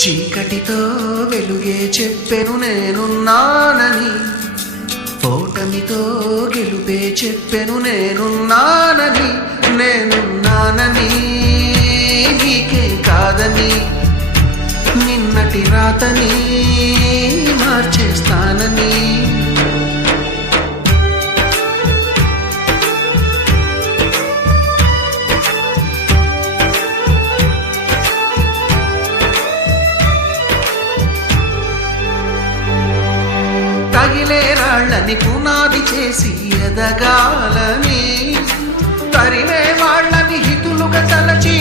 చీకటితో వెలుగే చెప్పెను నేనున్నానని, ఓటమితో గెలుపే చెప్పెను నేనున్నానని. నేనున్నానని నీకే కాదని, నిన్నటి రాతని మార్చేస్తానని. తగిలే రాళ్ళని పునాది చేసి ఎదగాలని, తరిమే వాళ్ళని హితులుగా తలచి